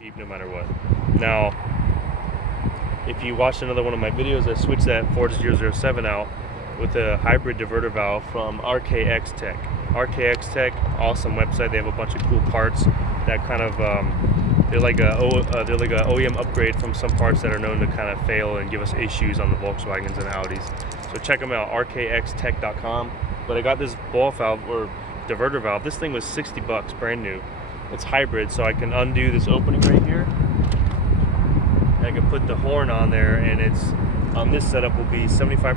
cheap no matter what. Now, if you watched another one of my videos, I switched that Forge 007 out with a hybrid diverter valve from RKX Tech. RKX Tech, awesome website. They have a bunch of cool parts that kind of they're like a OEM upgrade from some parts that are known to kind of fail and give us issues on the Volkswagens and Audis. So check them out, rkxtech.com. But I got this ball valve or diverter valve. This thing was 60 bucks, brand new. It's hybrid, so I can undo this opening right here. I can put the horn on there, and it's on this setup will be 75%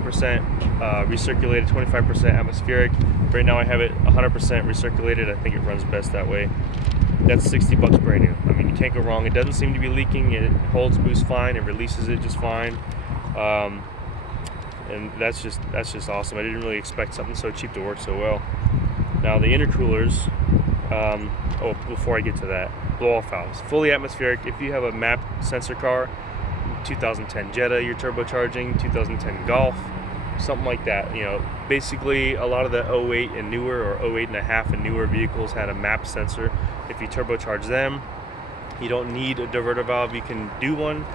recirculated, 25% atmospheric. Right now I have it 100% recirculated. I think it runs best that way. That's 60 bucks brand new. I mean, you can't go wrong. It doesn't seem to be leaking. It holds boost fine. It releases it just fine. And that's just awesome. I didn't really expect something so cheap to work so well. Now the intercoolers. Oh, before I get to that, blow-off valves, fully atmospheric. If you have a MAP sensor car, 2010 Jetta, you're turbocharging, 2010 Golf, something like that. You know, basically a lot of the 08 and newer, or 08 and a half and newer vehicles had a MAP sensor. If you turbocharge them, you don't need a diverter valve. You can do one,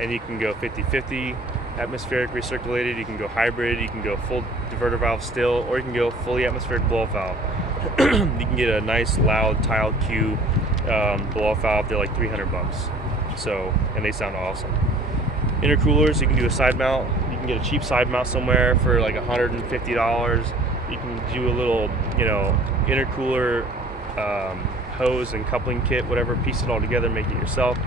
and you can go 50-50 atmospheric recirculated. You can go hybrid. You can go full diverter valve still, or you can go fully atmospheric blow-off valve. You can get a nice loud tile Q blow-off valve. They're like 300 bucks. So, and they sound awesome. Intercoolers, you can do a side mount. You can get a cheap side mount somewhere for like $150. You can do a little, you know, intercooler hose and coupling kit, whatever. Piece it all together, make it yourself.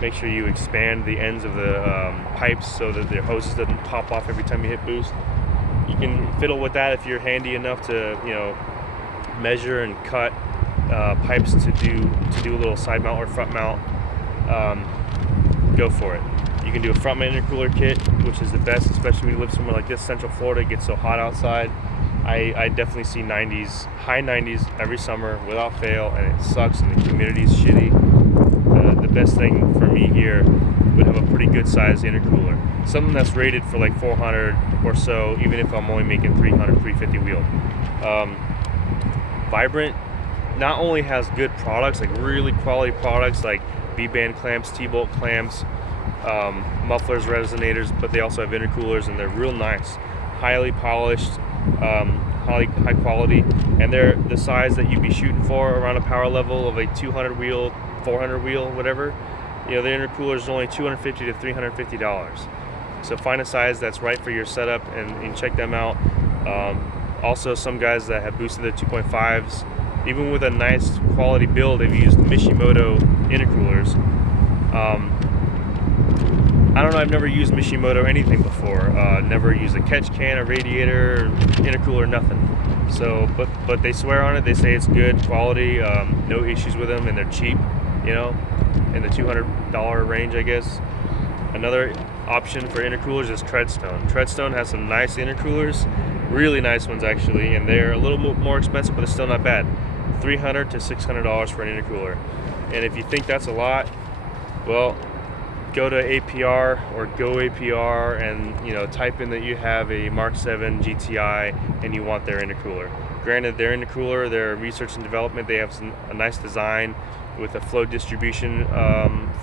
Make sure you expand the ends of the pipes so that the hoses doesn't pop off every time you hit boost. You can fiddle with that if you're handy enough to, you know, measure and cut pipes to do a little side mount or front mount. Go for it. You can do a front mount intercooler kit, which is the best, especially when you live somewhere like this, Central Florida. It gets so hot outside. I definitely see 90s, high 90s every summer without fail, and it sucks and the humidity's shitty. The best thing for me here would have a pretty good sized intercooler, something that's rated for like 400 or so, even if I'm only making 300, 350 wheel. Vibrant not only has good products, like really quality products like V-band clamps, T-bolt clamps, mufflers, resonators, but they also have intercoolers, and they're real nice, highly polished, high quality, and they're the size that you'd be shooting for around a power level of a 200 wheel, 400 wheel, whatever. You know, the intercooler is only $250 to $350. So find a size that's right for your setup and check them out. Also, some guys that have boosted their 2.5s, even with a nice quality build, they've used Mishimoto intercoolers. I don't know, I've never used Mishimoto anything before. Never used a catch can, a radiator, intercooler, nothing. So, but they swear on it. They say it's good quality, no issues with them, and they're cheap, you know, in the $200 range, I guess. Another option for intercoolers is Treadstone. Treadstone has some nice intercoolers, really nice ones actually, and they're a little more expensive, but they're still not bad. $300 to $600 for an intercooler. And if you think that's a lot, well, go to APR or Go APR and, you know, type in that you have a Mark 7 GTI and you want their intercooler. Granted, their intercooler, their research and development, they have a nice design with a flow distribution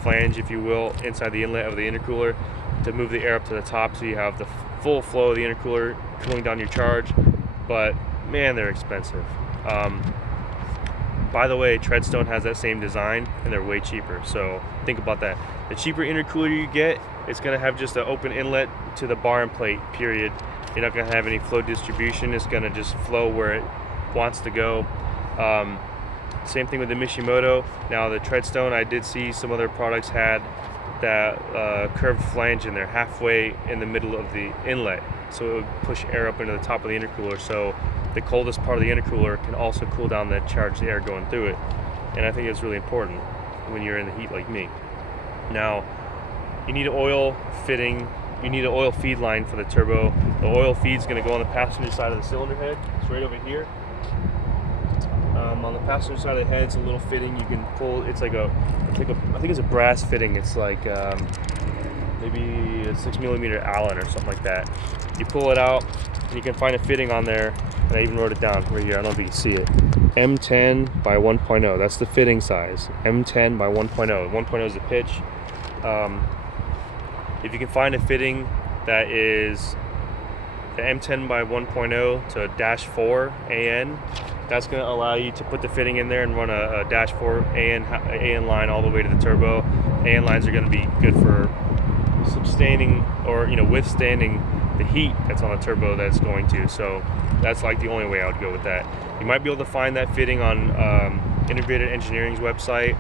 flange, if you will, inside the inlet of the intercooler to move the air up to the top, so you have the full flow of the intercooler cooling down your charge. But man, they're expensive. By the way, Treadstone has that same design, and they're way cheaper, so think about that. The cheaper intercooler you get, it's going to have just an open inlet to the bar and plate, period. You're not going to have any flow distribution. It's going to just flow where it wants to go. Same thing with the Mishimoto. Now the Treadstone, I did see some other products had that curved flange, and they're halfway in the middle of the inlet, so it would push air up into the top of the intercooler, so the coldest part of the intercooler can also cool down the charged air going through it. And I think it's really important when you're in the heat like me. Now, you need an oil fitting, you need an oil feed line for the turbo. The oil feed's going to go on the passenger side of the cylinder head. It's right over here. On the passenger side of the head, it's a little fitting you can pull. It's like I think it's a brass fitting. It's like maybe a 6mm Allen or something like that. You pull it out, and you can find a fitting on there and I even wrote it down right here. I don't know if you can see it. M10 by 1.0. That's the fitting size. M10 by 1.0. 1.0 is the pitch. If you can find a fitting that is the M10 by 1.0 to a -4 AN, that's going to allow you to put the fitting in there and run a -4 AN line all the way to the turbo. AN lines are going to be good for sustaining, or withstanding the heat that's on the turbo that's going to. So that's like the only way I would go with that. You might be able to find that fitting on Integrated Engineering's website,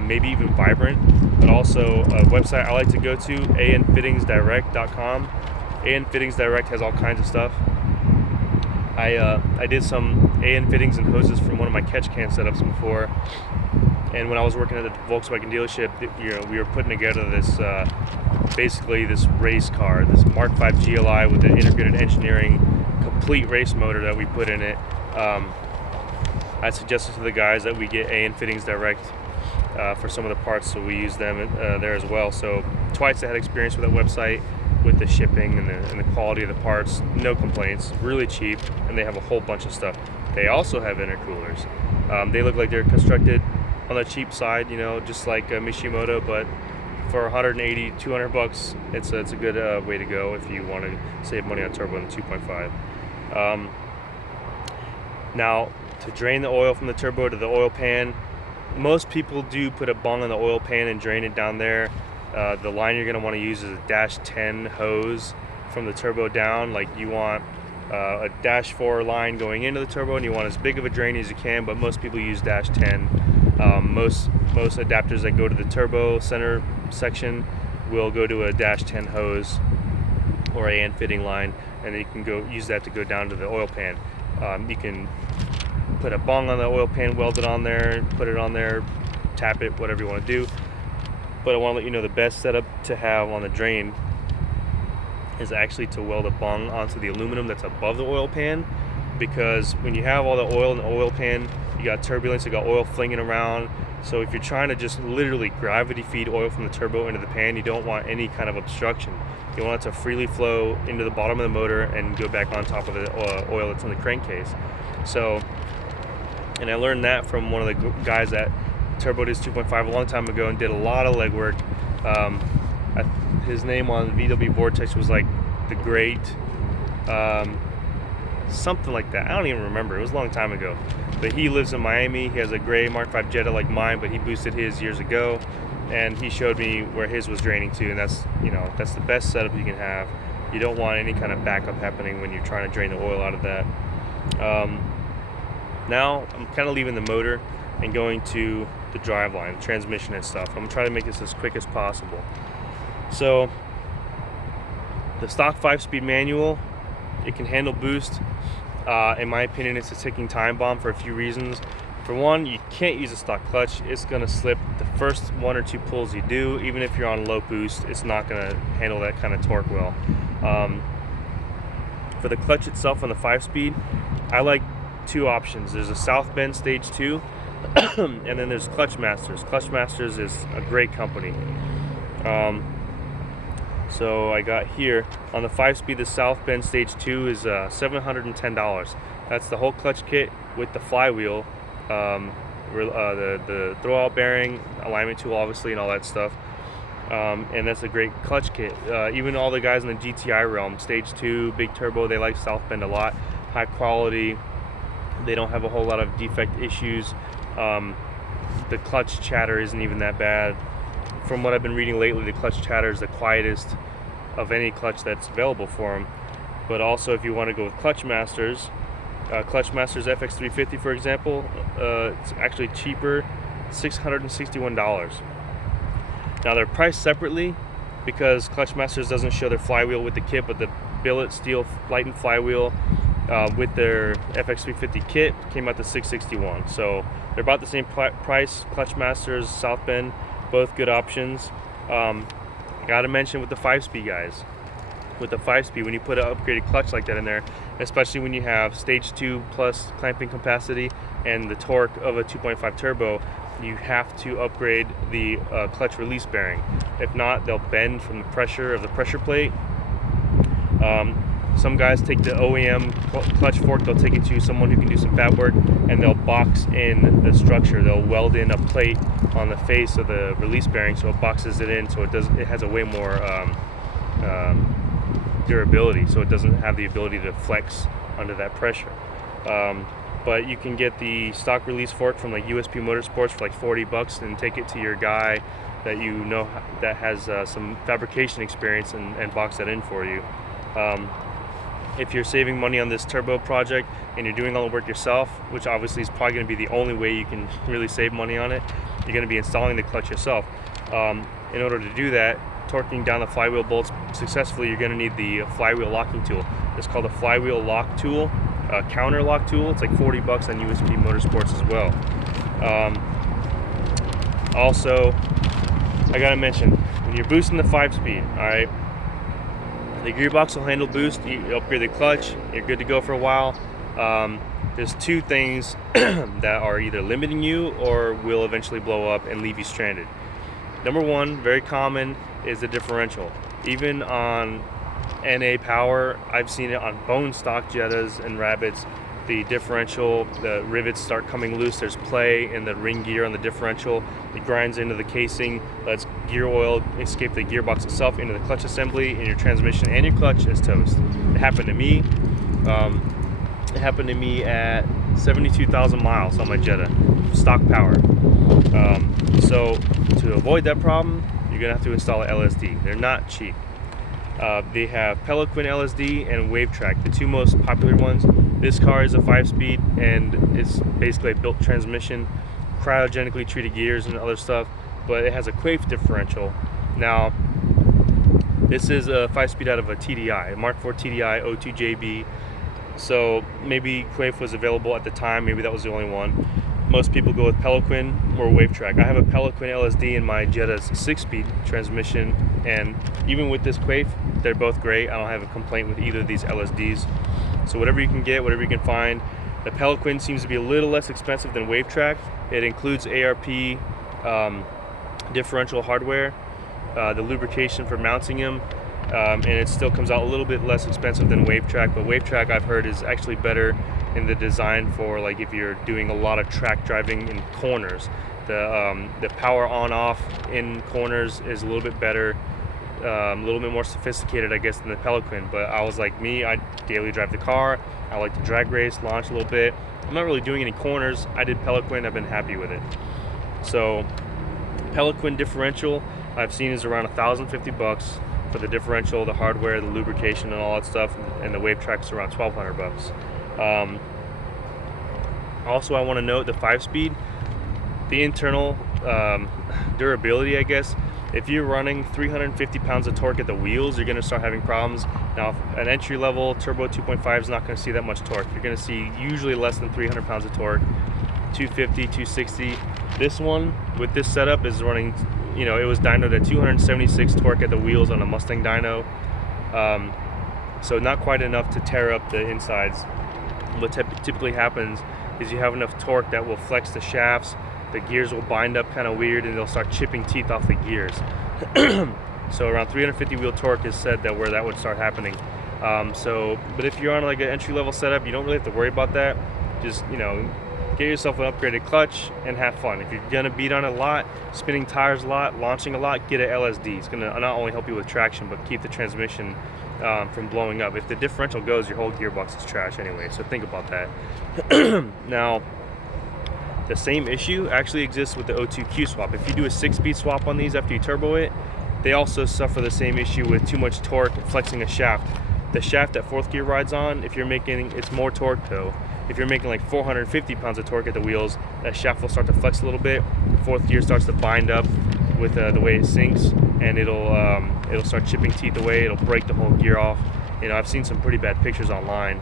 maybe even Vibrant, but also a website I like to go to, anfittingsdirect.com. AN Fittings Direct has all kinds of stuff. I did some AN fittings and hoses from one of my catch can setups before, and when I was working at the Volkswagen dealership, we were putting together this basically this race car, this Mark V GLI with the Integrated Engineering complete race motor that we put in it. I suggested to the guys that we get AN Fittings Direct for some of the parts, so we use them there as well. So twice I had experience with that website, with the shipping and the quality of the parts. No complaints, really cheap, and they have a whole bunch of stuff. They also have intercoolers. They look like they're constructed on the cheap side, just like Mishimoto, but for 180, 200 bucks, it's a good way to go if you want to save money on turbo in the 2.5. Now, to drain the oil from the turbo to the oil pan, most people do put a bung on the oil pan and drain it down there. The line you're going to want to use is a -10 hose from the turbo down. Like, you want a -4 line going into the turbo, and you want as big of a drain as you can, but most people use -10. Most adapters that go to the turbo center section will go to a -10 hose or AN fitting line, and then you can use that to go down to the oil pan. You can put a bung on the oil pan, weld it on there, put it on there, tap it, whatever you want to do. But I want to let you know the best setup to have on the drain is actually to weld a bung onto the aluminum that's above the oil pan, because when you have all the oil in the oil pan, you got turbulence, you got oil flinging around. So if you're trying to just literally gravity feed oil from the turbo into the pan, you don't want any kind of obstruction. You want it to freely flow into the bottom of the motor and go back on top of the oil that's in the crankcase. So, and I learned that from one of the guys that turboed his 2.5 a long time ago and did a lot of legwork. His name on VW Vortex was like the Great, something like that. I don't even remember. It was a long time ago. But he lives in Miami. He has a gray Mark V Jetta like mine, but he boosted his years ago, and he showed me where his was draining to, and that's the best setup you can have. You don't want any kind of backup happening when you're trying to drain the oil out of that. Now I'm kind of leaving the motor and going to the driveline, transmission and stuff. I'm gonna try to make this as quick as possible. So the stock 5-speed manual, it can handle boost. In my opinion, it's a ticking time bomb for a few reasons. For one, you can't use a stock clutch. It's gonna slip the first 1 or 2 pulls you do. Even if you're on low boost, it's not gonna handle that kind of torque well. For the clutch itself on the 5-speed, I like 2 options. There's a South Bend Stage 2, and then there's Clutch Masters. Clutch Masters is a great company. So I got here on the 5-speed, the South Bend Stage 2 is $710. That's the whole clutch kit with the flywheel, the throwout bearing, alignment tool obviously, and all that stuff. And that's a great clutch kit. Even all the guys in the GTI realm, Stage 2, big turbo, they like South Bend a lot. High quality. They don't have a whole lot of defect issues. The clutch chatter isn't even that bad. From what I've been reading lately, the clutch chatter is the quietest of any clutch that's available for them. But also, if you want to go with Clutch Masters FX350, for example, it's actually cheaper, $661. Now they're priced separately because Clutch Masters doesn't show their flywheel with the kit, but the billet steel lightened flywheel with their FX350 kit came out to $661. So they're about the same price. Clutch Masters, South Bend, both good options. Gotta mention with the 5-speed guys, with the 5-speed, when you put an upgraded clutch like that in there, especially when you have Stage 2 plus clamping capacity and the torque of a 2.5 turbo, you have to upgrade the clutch release bearing. If not, they'll bend from the pressure of the pressure plate. Some guys take the OEM clutch fork, they'll take it to someone who can do some fab work, and they'll box in the structure. They'll weld in a plate on the face of the release bearing, so it boxes it in, so it has a way more durability, so it doesn't have the ability to flex under that pressure. But you can get the stock release fork from like USP Motorsports for like $40 and take it to your guy that you know that has some fabrication experience and box that in for you. If you're saving money on this turbo project and you're doing all the work yourself, which obviously is probably going to be the only way you can really save money on it, you're going to be installing the clutch yourself. In order to do that, torquing down the flywheel bolts successfully, you're going to need the flywheel locking tool. It's called a flywheel lock tool, counter lock tool. It's like $40 on USP Motorsports as well. Also, I gotta mention, when you're boosting the 5-speed, all right, the gearbox will handle boost. You upgrade the clutch, you're good to go for a while. There's two things that are either limiting you or will eventually blow up and leave you stranded. Number one, very common, is the differential. Even on NA power, I've seen it on bone stock Jettas and Rabbits. The differential, the rivets start coming loose. There's play in the ring gear on the differential. It grinds into the casing, lets gear oil escape the gearbox itself into the clutch assembly, and your transmission and your clutch is toast. It happened to me. It happened to me at 72,000 miles on my Jetta, stock power. So to avoid that problem, you're gonna have to install an LSD. They're not cheap. They have Peliquin LSD and WaveTrack, the two most popular ones. This car is a 5-speed and it's basically a built transmission, cryogenically treated gears and other stuff, but it has a Quaife differential. Now, this is a 5-speed out of a TDI, a Mark IV TDI 02JB. So maybe Quaife was available at the time, maybe that was the only one. Most people go with Peliquin or WaveTrack. I have a Peliquin LSD in my Jetta's 6-speed transmission, and even with this Quaife, they're both great. I don't have a complaint with either of these LSDs. So whatever you can get, whatever you can find. The Peliquin seems to be a little less expensive than WaveTrack. It includes ARP differential hardware, the lubrication for mounting them, and it still comes out a little bit less expensive than WaveTrack. But WaveTrack, I've heard, is actually better in the design for like if you're doing a lot of track driving in corners. The power on off in corners is a little bit better, a little bit more sophisticated, I guess, than the Peliquin. But I was like me, I daily drive the car. I like to drag race, launch a little bit. I'm not really doing any corners. I did Peliquin, I've been happy with it. So Peliquin differential I've seen is around $1,050 for the differential, the hardware, the lubrication and all that stuff, and the WaveTrack's around $1,200. Also, I want to note the 5-speed, the internal durability, I guess. If you're running 350 pounds of torque at the wheels, you're going to start having problems. Now, an entry-level turbo 2.5 is not going to see that much torque. You're going to see usually less than 300 pounds of torque, 250, 260. This one, with this setup, is running, you know, it was dynoed at 276 torque at the wheels on a Mustang dyno. So not quite enough to tear up the insides. What typically happens is you have enough torque that will flex the shafts, the gears will bind up kind of weird, and they'll start chipping teeth off the gears. So around 350 wheel torque is said that where that would start happening. But if you're on like an entry-level setup, you don't really have to worry about that. Just, you know, get yourself an upgraded clutch and have fun. If you're gonna beat on it a lot, spinning tires a lot, launching a lot, get an LSD. It's gonna not only help you with traction, but keep the transmission from blowing up. If the differential goes, your whole gearbox is trash anyway, so think about that. Now, the same issue actually exists with the O2Q swap. If you do a 6-speed swap on these after you turbo it, they also suffer the same issue with too much torque and flexing a shaft. The shaft that 4th gear rides on, if you're making, it's more torque though. If you're making like 450 pounds of torque at the wheels, that shaft will start to flex a little bit. 4th gear starts to bind up with the way it sinks, and it'll start chipping teeth away. It'll break the whole gear off. You know, I've seen some pretty bad pictures online.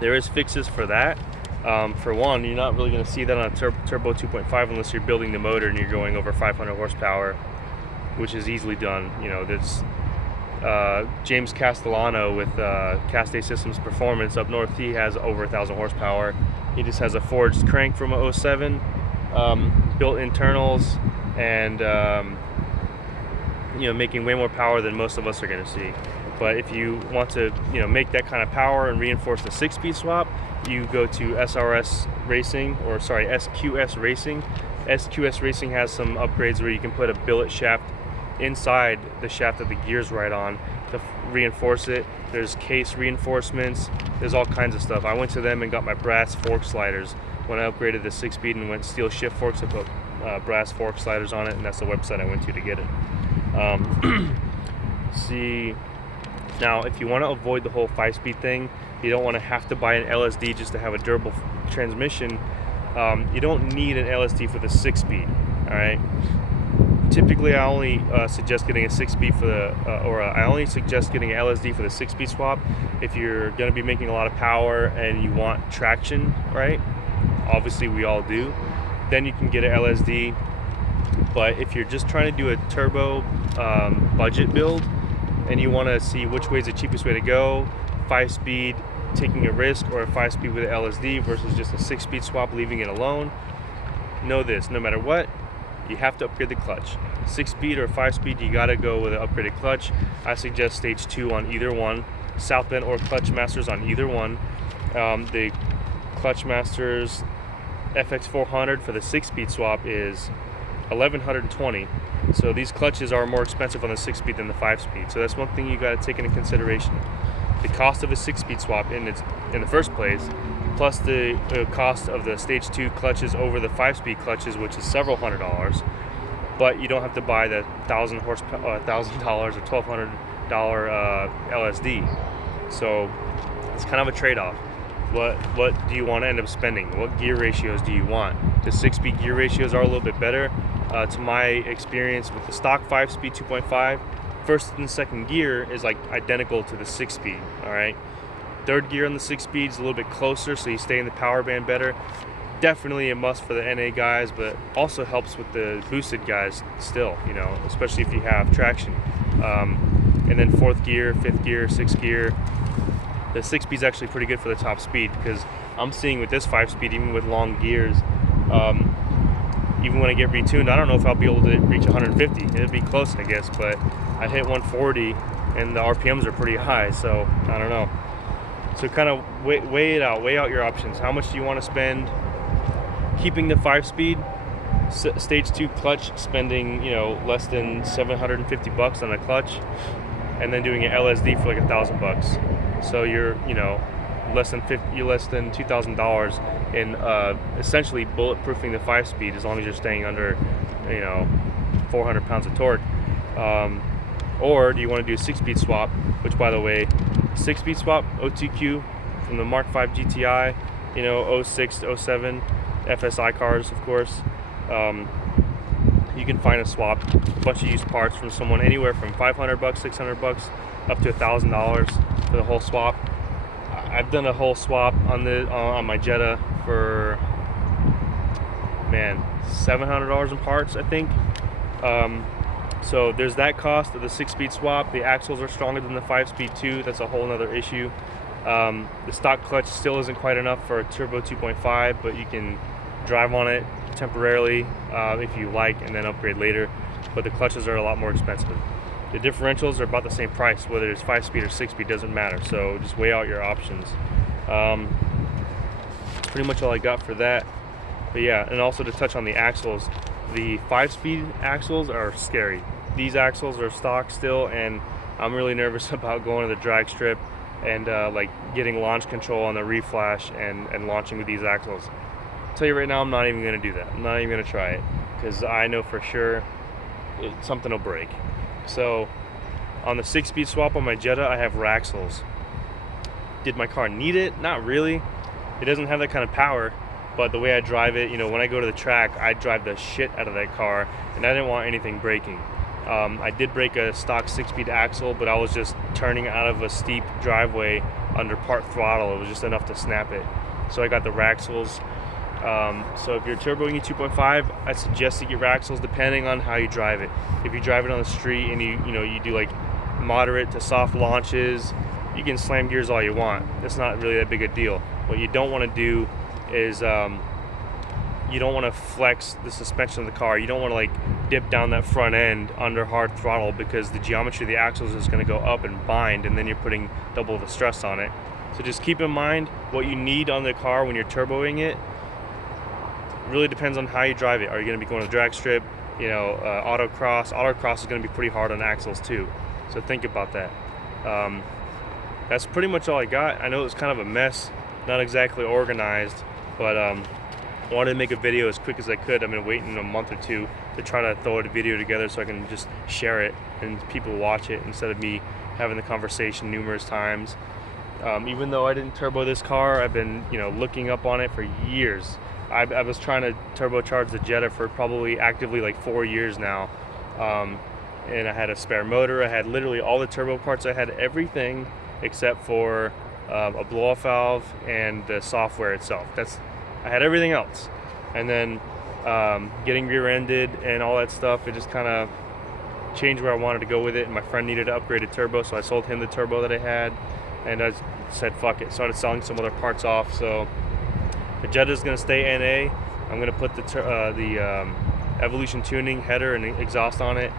There is fixes for that. For one, you're not really going to see that on a turbo 2.5 unless you're building the motor and you're going over 500 horsepower, which is easily done. You know, that's James Castellano with Cast A Systems Performance up north. He has over 1,000 horsepower. He just has a forged crank from a 07, built internals, and you know, making way more power than most of us are going to see. But if you want to, make that kind of power and reinforce the 6-speed swap, you go to SQS Racing. SQS Racing has some upgrades where you can put a billet shaft inside the shaft that the gear's right on to reinforce it. There's case reinforcements. There's all kinds of stuff. I went to them and got my brass fork sliders when I upgraded the 6-speed and went steel shift forks. I put brass fork sliders on it, and that's the website I went to get it. See, now if you want to avoid the whole 5-speed thing, you don't want to have to buy an LSD just to have a durable transmission. You don't need an LSD for the 6-speed. All right. Typically, I only suggest getting a 6-speed for the, I only suggest getting an LSD for the 6-speed swap if you're going to be making a lot of power and you want traction, right? Obviously, we all do. Then you can get an LSD. But if you're just trying to do a turbo budget build and you want to see which way is the cheapest way to go, 5-speed, taking a risk, or a 5-speed with an LSD versus just a 6-speed swap, leaving it alone, know this: no matter what, you have to upgrade the clutch. 6-speed or 5-speed, you gotta go with an upgraded clutch. I suggest stage 2 on either one, South Bend or Clutch Masters on either one. The Clutch Masters FX400 for the 6-speed swap is $1,120. So these clutches are more expensive on the 6-speed than the 5-speed. So that's one thing you gotta take into consideration: the cost of a 6-speed swap in the first place, plus the cost of the stage 2 clutches over the 5-speed clutches, which is several $100s. But you don't have to buy the $1,000 or $1,200 LSD. So it's kind of a trade-off. What do you want to end up spending? What gear ratios do you want? The 6-speed gear ratios are a little bit better. To my experience with the stock 5-speed 2.5, first and second gear is like identical to the 6-speed. All right. Third gear on the 6-speed is a little bit closer, so you stay in the power band better. Definitely a must for the NA guys, but also helps with the boosted guys still, especially if you have traction. And then fourth gear, fifth gear, sixth gear. The 6-speed is actually pretty good for the top speed, because I'm seeing with this 5-speed, even with long gears, even when I get retuned, I don't know if I'll be able to reach 150. It'd be close, I guess, but I hit 140 and the RPMs are pretty high, so I don't know. So kind of weigh out your options. How much do you want to spend keeping the 5-speed? Stage 2 clutch, spending less than $750 on a clutch, and then doing an LSD for like $1,000. So you're less than $2,000 in essentially bulletproofing the 5-speed, as long as you're staying under 400 pounds of torque. Or do you want to do a 6-speed swap, which, by the way, 6-speed swap, O2Q from the Mark 5 GTI, 06 to 07 FSI cars, of course. You can find a swap, a bunch of used parts from someone, anywhere from $500, $600, up to $1,000 for the whole swap. I've done a whole swap on my Jetta for $700 in parts, I think. So there's that cost of the 6-speed swap. The axles are stronger than the 5-speed too. That's a whole nother issue. The stock clutch still isn't quite enough for a turbo 2.5, but you can drive on it temporarily if you like, and then upgrade later. But the clutches are a lot more expensive. The differentials are about the same price, whether it's 5-speed or 6-speed, doesn't matter. So just weigh out your options. That's pretty much all I got for that. But yeah, and also to touch on the axles, the 5-speed axles are scary. These axles are stock still, and I'm really nervous about going to the drag strip and like getting launch control on the reflash and launching with these axles. I'll tell you right now, I'm not even going to do that. I'm not even going to try it, because I know for sure something will break. So on the 6-speed swap on my Jetta, I have Raxles. Did my car need it? Not really. It doesn't have that kind of power, but the way I drive it, when I go to the track, I drive the shit out of that car, and I didn't want anything breaking. I did break a stock 6-speed axle, but I was just turning out of a steep driveway under part throttle. It was just enough to snap it. So I got the Raxles. So if you're turboing a 2.5, I suggest you get Raxles depending on how you drive it. If you drive it on the street and you do like moderate to soft launches, you can slam gears all you want. It's not really that big a deal. What you don't want to do is you don't want to flex the suspension of the car. You don't want to like dip down that front end under hard throttle, because the geometry of the axles is going to go up and bind, and then you're putting double the stress on it. So just keep in mind what you need on the car when you're turboing it. Really depends on how you drive it. Are you going to be going to drag strip, you know, autocross? Autocross is going to be pretty hard on axles too, so think about that. That's pretty much all I got. I know it was kind of a mess, not exactly organized, but I wanted to make a video as quick as I could. I've been waiting a month or two to try to throw a video together so I can just share it and people watch it instead of me having the conversation numerous times. Even though I didn't turbo this car, I've been, you know, looking up on it for years. I was trying to turbocharge the Jetta for probably actively like 4 years now. And I had a spare motor. I had literally all the turbo parts. I had everything except for a blow-off valve and the software itself. I had everything else. And then getting rear-ended and all that stuff, it just kind of changed where I wanted to go with it. And my friend needed an upgraded turbo, so I sold him the turbo that I had. And I said, fuck it. Started selling some other parts off. So the Jetta is going to stay NA. I'm going to put the Evolution tuning header and exhaust on it,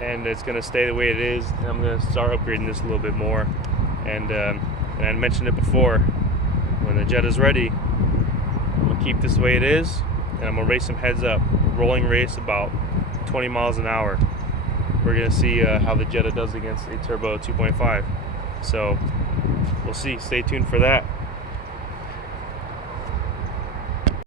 and it's going to stay the way it is. And I'm going to start upgrading this a little bit more. And I mentioned it before, when the Jetta's ready, I'm going to keep this the way it is, and I'm going to race some heads up. Rolling race about 20 miles an hour. We're going to see how the Jetta does against a turbo 2.5. So we'll see. Stay tuned for that.